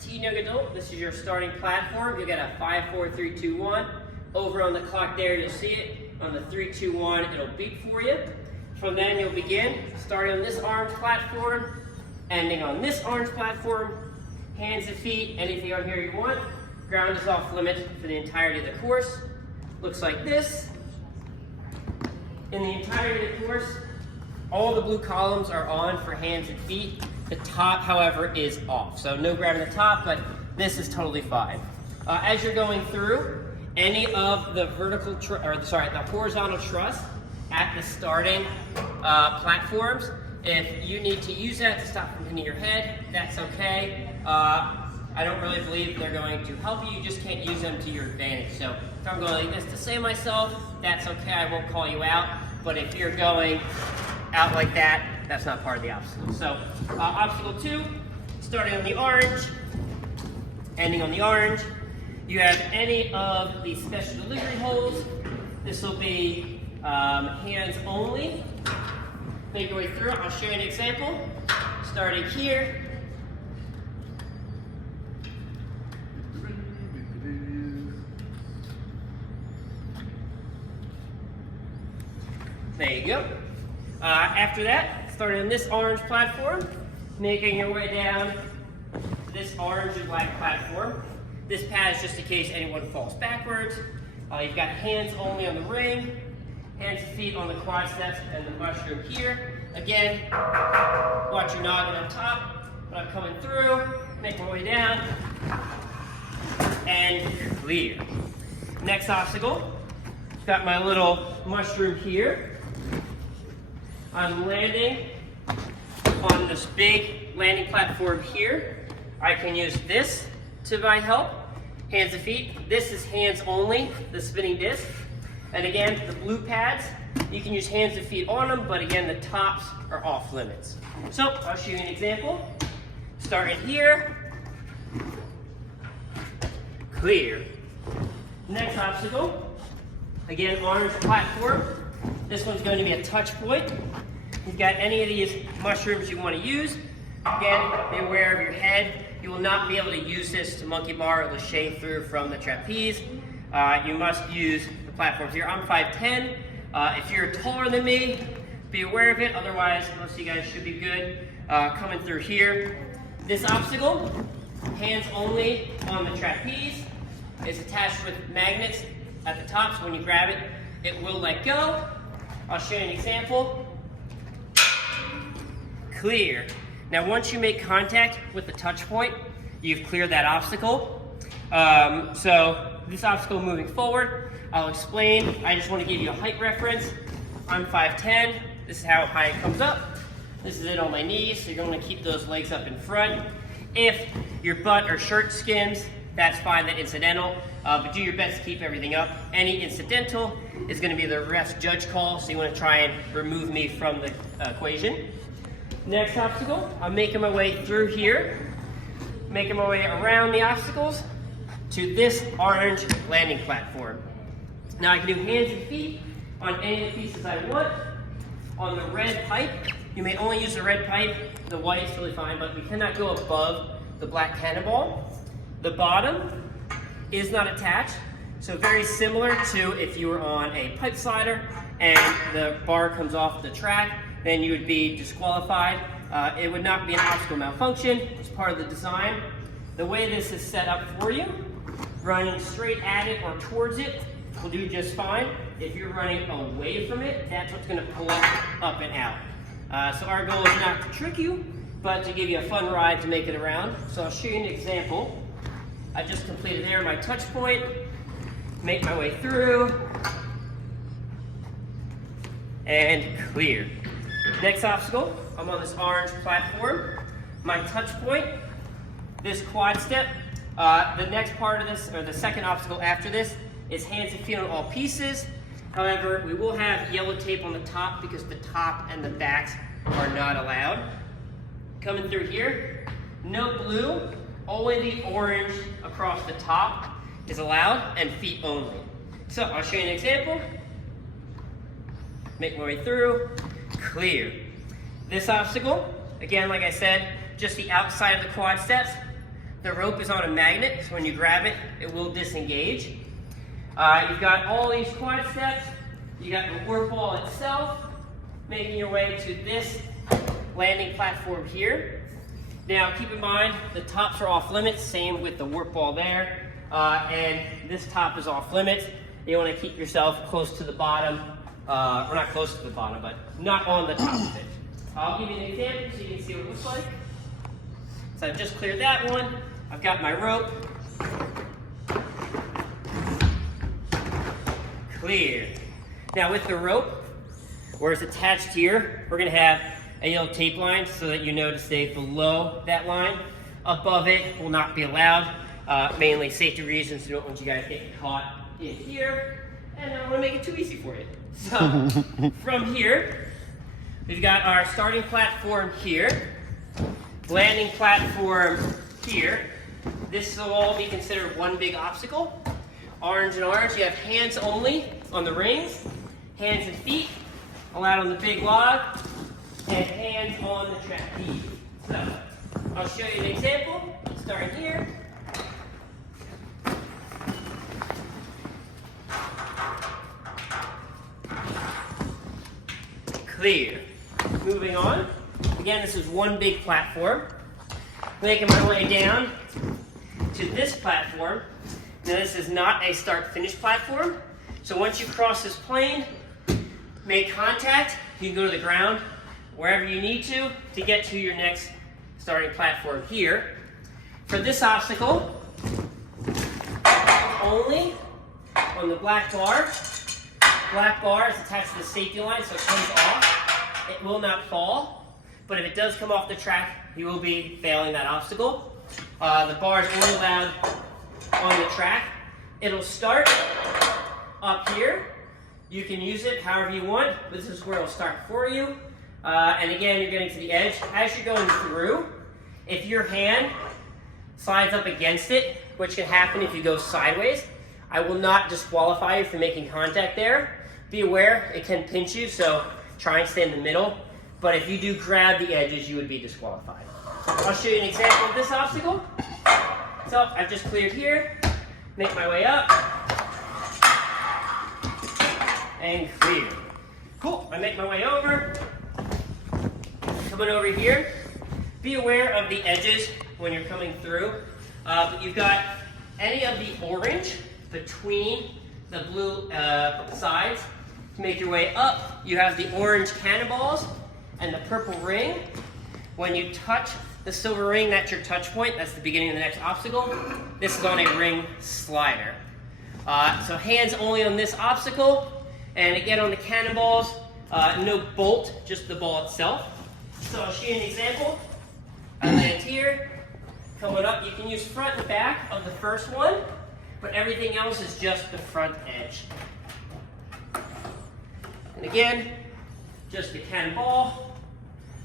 teen young adult, this is your starting platform. You'll get a 5, 4, 3, 2, 1. Over on the clock there, you'll see it. On the 3, 2, 1, it'll beep for you. From then, you'll begin, starting on this orange platform, ending on this orange platform, hands and feet, anything on here you want. Ground is off limits for the entirety of the course. Looks like this. In the entirety of the course, all the blue columns are on for hands and feet. The top, however, is off. So no grabbing the top, but this is totally fine. As you're going through, any of the the horizontal truss at the starting platforms, if you need to use that to stop from hitting your head, that's okay. I don't really believe they're going to help you. You just can't use them to your advantage. So if I'm going like this to save myself, that's okay. I won't call you out. But if you're going out like that, that's not part of the obstacle. So obstacle 2, starting on the orange, ending on the orange. You have any of the special delivery holes. This will be hands only. Make your way through. I'll show you an example. Starting here. There you go. After that, starting on this orange platform, making your way down to this orange and black platform. This pad is just in case anyone falls backwards. You've got hands only on the ring, hands and feet on the quad steps and the mushroom here. Again, watch your noggin on top. But I'm coming through, make my way down, and clear. Next obstacle, got my little mushroom here. I'm landing on this big landing platform here. I can use this to my help. Hands and feet. This is hands only, the spinning disc. And again, the blue pads, you can use hands and feet on them, but again, the tops are off limits. So I'll show you an example. Starting here. Clear. Next obstacle. Again, orange platform. This one's going to be a touch point. You've got any of these mushrooms you want to use. Again, be aware of your head. You will not be able to use this to monkey bar or lâché through from the trapeze. You must use the platforms here. I'm 5'10". If you're taller than me, be aware of it. Otherwise, most of you guys should be good coming through here. This obstacle, hands only on the trapeze, is attached with magnets at the top, so when you grab it, it will let go. I'll show you an example. Clear. Now, once you make contact with the touch point, you've cleared that obstacle. So this obstacle moving forward, I'll explain. I just want to give you a height reference. I'm 5'10". This is how high it comes up. This is it on my knees, so you're going to keep those legs up in front. If your butt or shirt skims, that's fine, that's incidental, but do your best to keep everything up. Any incidental is going to be the ref's judge call, so you want to try and remove me from the equation. Next obstacle, I'm making my way through here, making my way around the obstacles to this orange landing platform. Now I can do hands and feet on any of the pieces I want. On the red pipe, you may only use the red pipe, the white is really fine, but we cannot go above the black cannonball. The bottom is not attached, so very similar to if you were on a pipe slider and the bar comes off the track, then you would be disqualified. It would not be an obstacle malfunction. It's part of the design. The way this is set up for you, running straight at it or towards it will do just fine. If you're running away from it, that's what's going to pull it up and out. So our goal is not to trick you, but to give you a fun ride to make it around. So I'll show you an example. I just completed there my touch point, make my way through, and clear. Next obstacle, I'm on this orange platform. My touch point, this quad step. The next part of this, or the second obstacle after this, is hands and feet on all pieces. However, we will have yellow tape on the top because the top and the backs are not allowed. Coming through here, no blue, only the orange across the top is allowed, and feet only. So I'll show you an example. Make my way through, clear. This obstacle, again, like I said, just the outside of the quad steps. The rope is on a magnet, so when you grab it, it will disengage. You've got all these quad steps. You got the warp wall itself, making your way to this landing platform here. Now keep in mind, the tops are off limits, same with the warp wall there. And this top is off limits. You want to keep yourself close to the bottom, or not close to the bottom, but not on the top of it. I'll give you an example so you can see what it looks like. So I've just cleared that one. I've got my rope. Clear. Now with the rope, where it's attached here, we're gonna have a yellow tape line so that you know to stay below that line. Above it will not be allowed, mainly safety reasons. We don't want you guys getting caught in here, and I don't wanna make it too easy for you. So from here, we've got our starting platform here, landing platform here. This will all be considered one big obstacle. Orange and orange, you have hands only on the rings, hands and feet allowed on the big log, and hands on the trapeze. So, I'll show you an example, starting here. Clear. Moving on. Again, this is one big platform. Making my way down to this platform. Now this is not a start-finish platform. So once you cross this plane, make contact, you can go to the ground, wherever you need to get to your next starting platform here. For this obstacle, only on the black bar. Black bar is attached to the safety line, so it comes off. It will not fall, but if it does come off the track, you will be failing that obstacle. The bar is only allowed on the track. It'll start up here. You can use it however you want. This is where it'll start for you. And again, you're getting to the edge. As you're going through, if your hand slides up against it, which can happen if you go sideways, I will not disqualify you from making contact there. Be aware, it can pinch you, so try and stay in the middle. But if you do grab the edges, you would be disqualified. I'll show you an example of this obstacle. So I've just cleared here, make my way up, and clear. Cool, I make my way over. Coming over here, be aware of the edges when you're coming through. But you've got any of the orange between the blue sides. To make your way up, you have the orange cannonballs and the purple ring. When you touch the silver ring, that's your touch point. That's the beginning of the next obstacle. This is on a ring slider. So hands only on this obstacle. And again on the cannonballs, no bolt, just the ball itself. So I'll show you an example. I land here, coming up. You can use front and back of the first one, but everything else is just the front edge. And again, just the cannonball,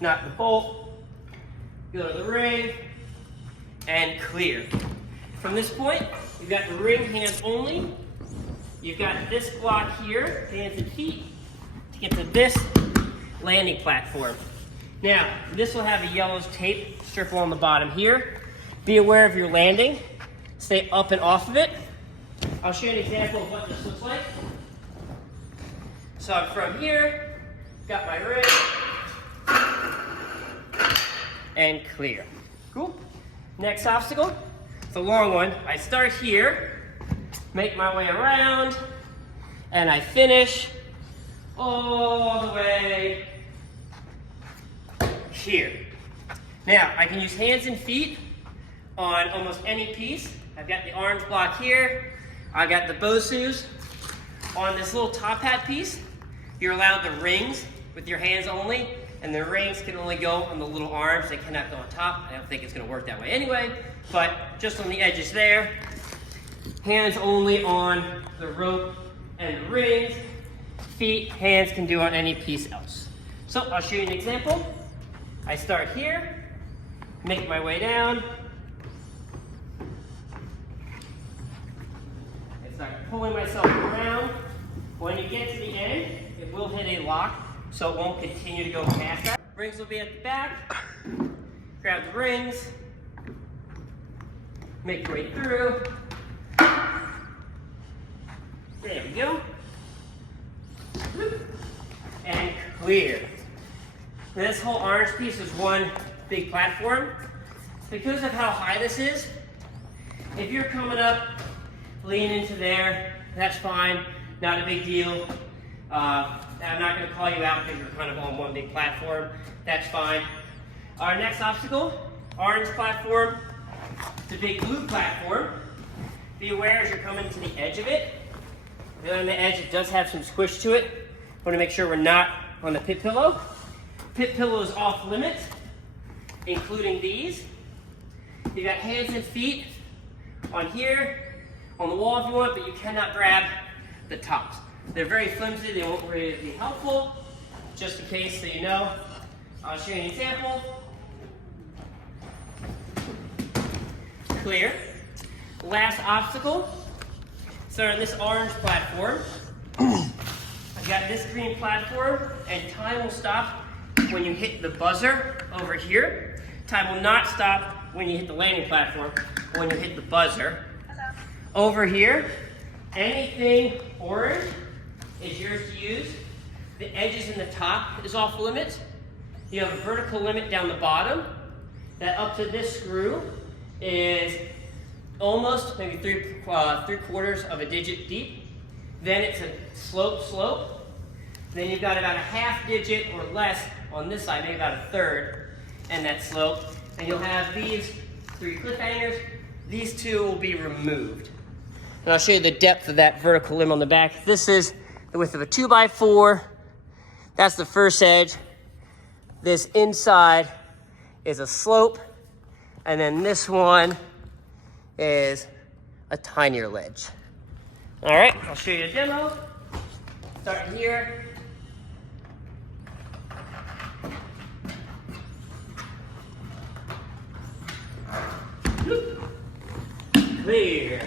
not the bolt. Go to the ring, and clear. From this point, you've got the ring hands only. You've got this block here, hands and feet, to get to this landing platform. Now, this will have a yellow tape strip along the bottom here. Be aware of your landing. Stay up and off of it. I'll show you an example of what this looks like. So I'm from here, got my ring, and clear. Cool. Next obstacle, it's a long one. I start here, make my way around, and I finish all the way here. Now, I can use hands and feet on almost any piece. I've got the orange block here. I got the Bosus. On this little top hat piece, you're allowed the rings with your hands only, and the rings can only go on the little arms. They cannot go on top. I don't think it's gonna work that way anyway, but just on the edges there. Hands only on the rope and the rings. Feet, hands can do on any piece else. So I'll show you an example. I start here, make my way down. I start pulling myself around. When you get to the end, it will hit a lock, so it won't continue to go past that. Rings will be at the back. Grab the rings. Make your way through. There we go. And clear. This whole orange piece is one big platform. Because of how high this is, if you're coming up, lean into there, that's fine, not a big deal. I'm not going to call you out because you're kind of on one big platform. That's fine. Our next obstacle, orange platform. It's a big blue platform. Be aware as you're coming to the edge of it. On the edge, it does have some squish to it. Want to make sure we're not on the pit pillow. Pit pillow is off limits, including these. You got hands and feet on here, on the wall if you want, but you cannot grab the tops. They're very flimsy, they won't really be helpful. Just in case so you know, I'll show you an example. Clear. Last obstacle. So on this orange platform, I've got this green platform, and time will stop when you hit the buzzer over here. Time will not stop when you hit the landing platform, when you hit the buzzer. Over here, anything orange is yours to use. The edges in the top is off limits. You have a vertical limit down the bottom. That up to this screw is almost maybe three quarters of a digit deep. Then it's a slope. Then you've got about a half digit or less on this side, maybe about a third, and that slope. And you'll have these 3 cliffhangers. These 2 will be removed. And I'll show you the depth of that vertical limb on the back. This is the width of a 2x4. That's the first edge. This inside is a slope. And then this one is a tinier ledge. All right, I'll show you a demo. Starting here. Clear.